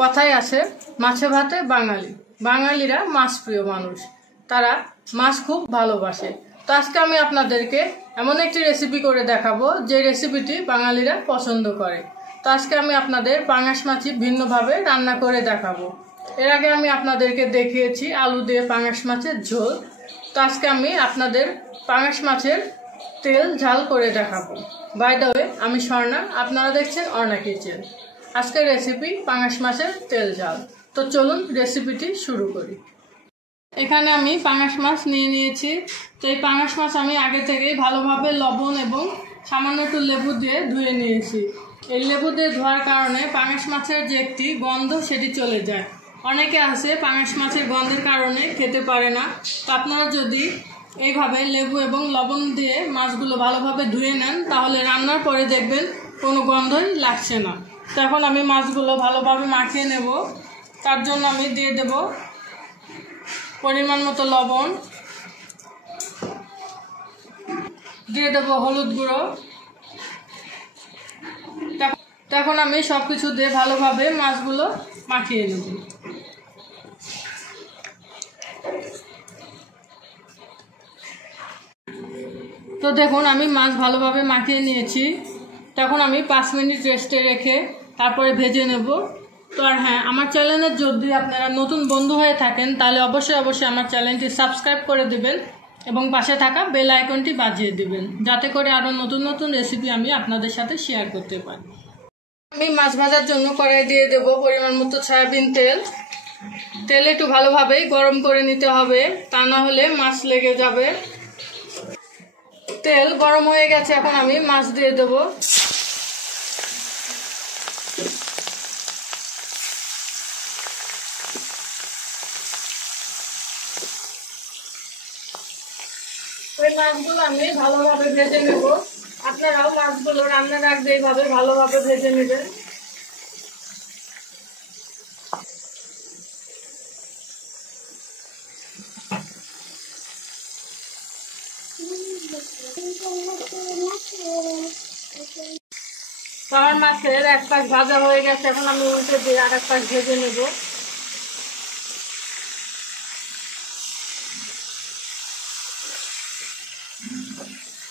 কথায় আছে মাছে ভাতে বাঙালি। বাঙালিরা মাছ প্রিয় মানুষ, তারা মাছ খুব ভালোবাসে। তো আজকে আমি আপনাদেরকে এমন একটি রেসিপি করে দেখাবো যে রেসিপিটি বাঙালিরা পছন্দ করে। তো আজকে আমি আপনাদের পাঙাশ মাছই ভিন্নভাবে রান্না করে দেখাবো। এর আগে আমি আপনাদেরকে দেখিয়েছি আলু দিয়ে পাঙাশ মাছের ঝোল। তো আজকে আমি আপনাদের পাঙাশ মাছের তেল ঝাল করে দেখাবো। বাই দ্য ওয়ে, আমি স্বর্ণা, আপনারা দেখছেন অর্ণা কিচেন। আজকের রেসিপি পাঙাশ মাছের তেল ঝাল। তো চলুন রেসিপিটি শুরু করি। এখানে আমি পাঙাশ মাছ নিয়ে নিয়েছি। তো এই পাঙাশ মাছ আমি আগে থেকেই ভালোভাবে লবণ এবং সামান্য একটু লেবু দিয়ে ধুয়ে নিয়েছি। এই লেবু দিয়ে ধোয়ার কারণে পাঙাশ মাছের যে একটি গন্ধ সেটি চলে যায়। অনেকে আছে পাঙাশ মাছের গন্ধের কারণে খেতে পারে না। তো আপনারা যদি এইভাবে লেবু এবং লবণ দিয়ে মাছগুলো ভালোভাবে ধুয়ে নেন তাহলে রান্নার পরে দেখবেন কোনো গন্ধই লাগছে না। তখন আমি মাছগুলো ভালোভাবে মাখিয়ে নেব। তার জন্য আমি দিয়ে দেব পরিমাণ মতো লবণ, দিয়ে দেব হলুদ গুঁড়ো। তখন আমি সব কিছু দিয়ে ভালোভাবে মাছগুলো মাখিয়ে নেব। তো দেখুন আমি মাছ ভালোভাবে মাখিয়ে নিয়েছি। তখন আমি 5 মিনিট রেস্টে রেখে তারপরে ভেজে নেব। তো আর হ্যাঁ, আমার চ্যানেলের যদি আপনারা নতুন বন্ধু হয়ে থাকেন তাহলে অবশ্যই আমার চ্যানেলটি সাবস্ক্রাইব করে দেবেন এবং পাশে থাকা বেল আইকনটি বাজিয়ে দিবেন, যাতে করে আরও নতুন নতুন রেসিপি আমি আপনাদের সাথে শেয়ার করতে পারি। আমি মাছ ভাজার জন্য কড়াই দিয়ে দেব পরিমাণ মতো সয়াবিন তেল। তেল একটু ভালোভাবেই গরম করে নিতে হবে, তা না হলে মাছ লেগে যাবে। তেল গরম হয়ে গেছে, এখন আমি মাছ দিয়ে দেব। ওই মাছগুলো আমি ভালোভাবে ভেজে নেব। আপনারাও মাছগুলো রান্নার আগে এইভাবে ভালোভাবে ভেজে নেবেন। আমার মাছের এক পাশ ভাজা হয়ে গেছে, এখন আমি উল্টে দিয়ে আর এক পাশ ভেজে নেব।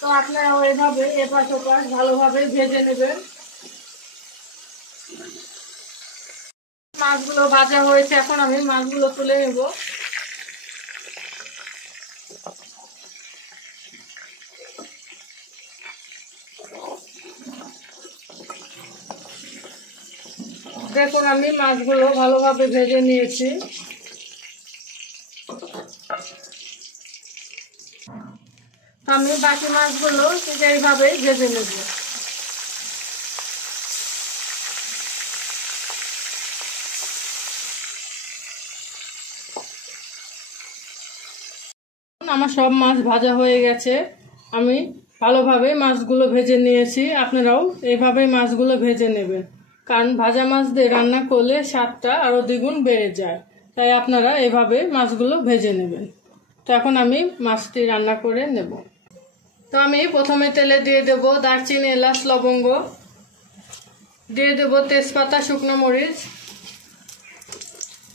তো আপনারা ওইভাবে এপাশ ওপাশ ভালোভাবে ভেজে নেবেন। মাছগুলো ভাজা হয়েছে, এখন আমি মাছগুলো তুলে নেব। দেখুন আমি মাছগুলো ভালোভাবে ভেজে নিয়েছি। আমি বাকি মাছগুলো ঠিক এইভাবেই ভেজে নেব। আমার সব মাছ ভাজা হয়ে গেছে, আমি ভালোভাবে মাছগুলো ভেজে নিয়েছি। আপনারাও এইভাবেই মাছগুলো ভেজে নেবেন, কারণ ভাজা মাছ দিয়ে রান্না করলে স্বাদটা আরও দ্বিগুণ বেড়ে যায়। তাই আপনারা এভাবে মাছগুলো ভেজে নেবেন। তো এখন আমি মাছটি রান্না করে নেব। তো আমি প্রথমে তেলে দিয়ে দেব দারচিনি, এলাচ, লবঙ্গ, দিয়ে দেব তেজপাতা, শুকনো মরিচ।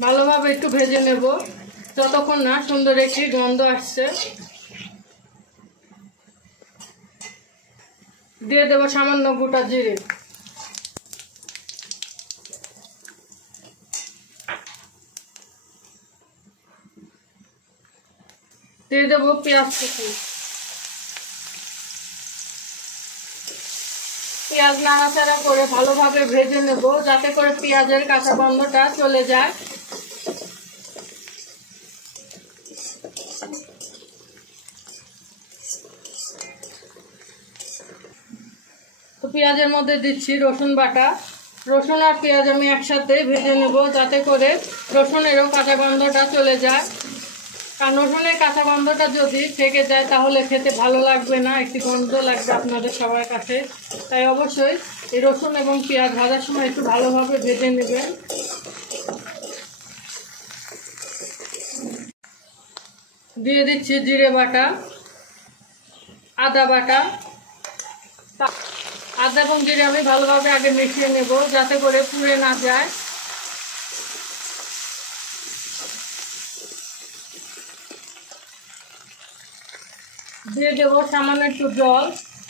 ভালোভাবে একটু ভেজে নেব যতক্ষণ না সুন্দর একটি গন্ধ আসছে। দিয়ে দেব সামান্য গোটা জিরে, দিয়ে দেব পেঁয়াজ কুচি। পেঁয়াজ নাড়াচাড়া করে ভালোভাবে ভেজে নেব যাতে করে পেঁয়াজের কাঁচা গন্ধটা চলে যায়। তো পেঁয়াজের মধ্যে দিচ্ছি রসুন বাটা। রসুন আর পেঁয়াজ আমি একসাথে ভেজে নেব যাতে করে রসুনেরও কাঁচা গন্ধটা চলে যায়। কারণ রসুনের কাঁচা গন্ধটা যদি থেকে যায় তাহলে খেতে ভালো লাগবে না, একটি গন্ধ লাগবে আপনাদের সবার কাছে। তাই অবশ্যই এই রসুন এবং পেঁয়াজ ভাজার সময় একটু ভালোভাবে ভেজে নেবেন। দিয়ে দিচ্ছি জিরে বাটা, আদা বাটা। আদা এবং জিরে আমি ভালোভাবে আগে মিশিয়ে নেব যাতে করে পুড়ে না যায়। দিয়ে দেবো সামান্য একটু জল,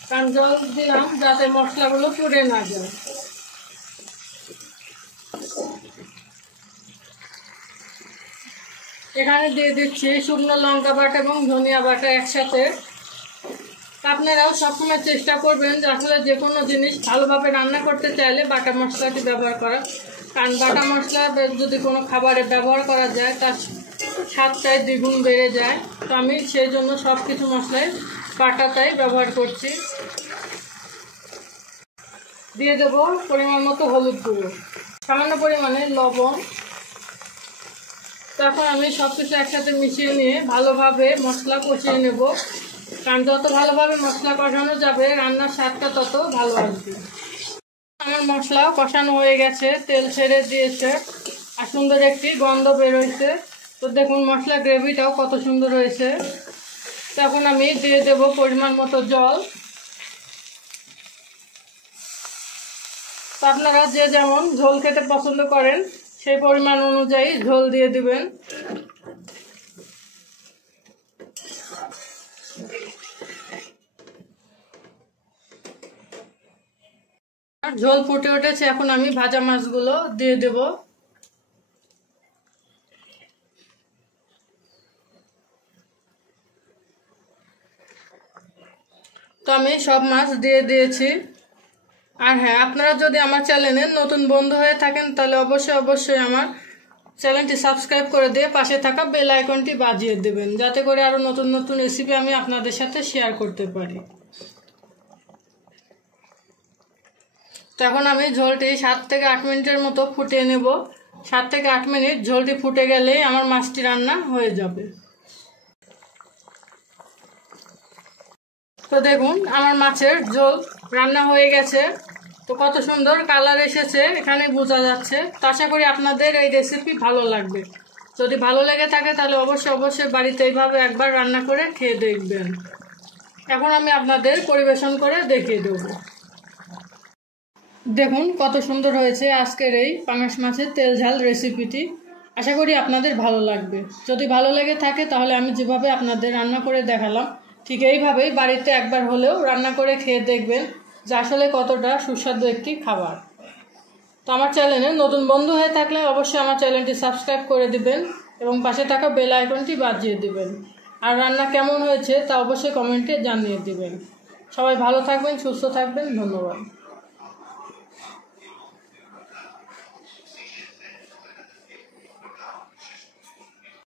কারণ জল দিলাম যাতে মশলাগুলো পুড়ে না যায়। এখানে দিয়ে দিচ্ছি শুকনো লঙ্কা বাটা এবং ধনিয়া বাটা একসাথে। আপনারাও সবসময় চেষ্টা করবেন যে আসলে যে কোনো জিনিস ভালোভাবে রান্না করতে চাইলে বাটা মশলাটি ব্যবহার করা, কারণ বাটা মশলা যদি কোনো খাবারে ব্যবহার করা যায় তার স্বাদটাই দ্বিগুণ বেড়ে যায়। তো আমি সেই জন্য সব কিছু মশলাই বাটাটাই ব্যবহার করছি। দিয়ে দেবো পরিমাণ মতো হলুদ গুঁড়ো, সামান্য পরিমাণে লবণ। তখন আমি সব কিছু একসাথে মিশিয়ে নিয়ে ভালোভাবে মশলা কষিয়ে নেব, কারণ যত ভালোভাবে মশলা কষানো যাবে রান্নার স্বাদটা তত ভালো আসবে। আমার মশলা কষানো হয়ে গেছে, তেল ছেড়ে দিয়েছে আর সুন্দর একটি গন্ধ বেরোইছে। তো দেখুন মশলা গ্রেভিটাও কত সুন্দর হয়েছে। তখন আমি দিয়ে দেব পরিমাণ মতো জল। তো আপনারা যে যেমন ঝোল খেতে পছন্দ করেন সেই পরিমাণ অনুযায়ী ঝোল দিয়ে দিবেন। ঝোল ফুটে উঠেছে, এখন আমি ভাজা মাছগুলো দিয়ে দেব। তো আমি সব মাছ দিয়ে দিয়েছি। আর হ্যাঁ, আপনারা যদি আমার চ্যানেলে নতুন বন্ধু হয়ে থাকেন তাহলে অবশ্যই আমার চ্যানেলটি সাবস্ক্রাইব করে দিয়ে পাশে থাকা বেল আইকনটি বাজিয়ে দেবেন, যাতে করে আরও নতুন নতুন রেসিপি আমি আপনাদের সাথে শেয়ার করতে পারি। তখন আমি ঝোলটি 7 থেকে 8 মিনিটের মতো ফুটিয়ে নেব। 7 থেকে 8 মিনিট ঝোলটি ফুটে গেলেই আমার মাছটি রান্না হয়ে যাবে। তো দেখুন আমার মাছের ঝোল রান্না হয়ে গেছে। তো কত সুন্দর কালার এসেছে এখানে বোঝা যাচ্ছে। তো আশা করি আপনাদের এই রেসিপি ভালো লাগবে। যদি ভালো লেগে থাকে তাহলে অবশ্যই বাড়িতে এইভাবে একবার রান্না করে খেয়ে দেখবেন। এখন আমি আপনাদের পরিবেশন করে দেখিয়ে দেবো। দেখুন কত সুন্দর হয়েছে আজকের এই পাঙাশ মাছের তেল ঝাল রেসিপিটি। আশা করি আপনাদের ভালো লাগবে। যদি ভালো লেগে থাকে তাহলে আমি যেভাবে আপনাদের রান্না করে দেখালাম ঠিক এইভাবেই বাড়িতে একবার হলেও রান্না করে খেয়ে দেখবেন যে আসলে কতটা সুস্বাদু একটি খাবার। তো আমার চ্যানেলে নতুন বন্ধু হয়ে থাকলে অবশ্যই আমার চ্যানেলটি সাবস্ক্রাইব করে দিবেন এবং পাশে থাকা বেল আইকনটি বাজিয়ে দিবেন। আর রান্না কেমন হয়েছে তা অবশ্যই কমেন্টে জানিয়ে দিবেন। সবাই ভালো থাকবেন, সুস্থ থাকবেন। ধন্যবাদ।